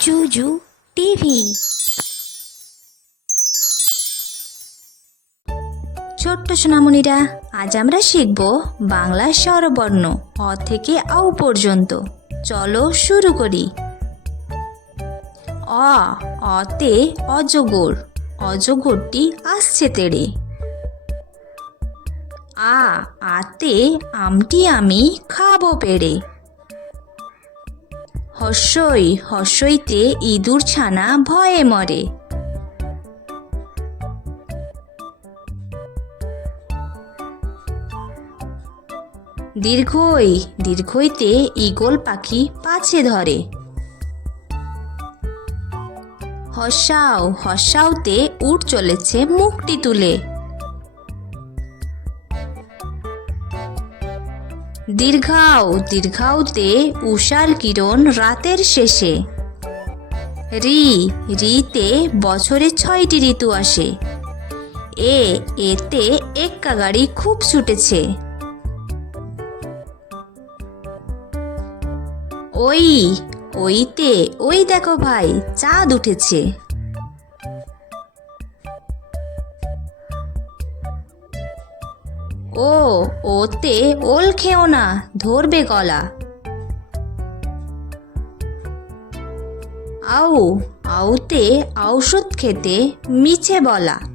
জুজু TV ছোট্ট সোনামণিরা, আজ আমরা শিখব বাংলা স্বরবর্ণ, অ থেকে আউ পর্যন্ত। চলো শুরু করি। অ, অতে অজগর, অজগরটি আসছে তেড়ে। আ, আতে আমটি আমি খাব পেড়ে। হর্ষই, হর্ষইতে ইঁদুর ছানা ভয়ে মরে। দীর্ঘই, দীর্ঘইতে ঈগল পাখি পাছে ধরে। হসাও হসাওতে উঠ চলেছে মুখটি তুলে। দীর্ঘাও, দীর্ঘাওতে উষার কিরণ রাতের শেষে। রি, রিতে বছরে ছয়টি ঋতু আসে। এ, এতে এক্কা গাড়ি খুব ছুটেছে। ওই, ওইতে, ওই দেখো ভাই, চাঁদ উঠেছে। ও ওতে ওল খেও না ধরবে গলা। আউ আউতে ঔষধ খেতে মিছে বলা।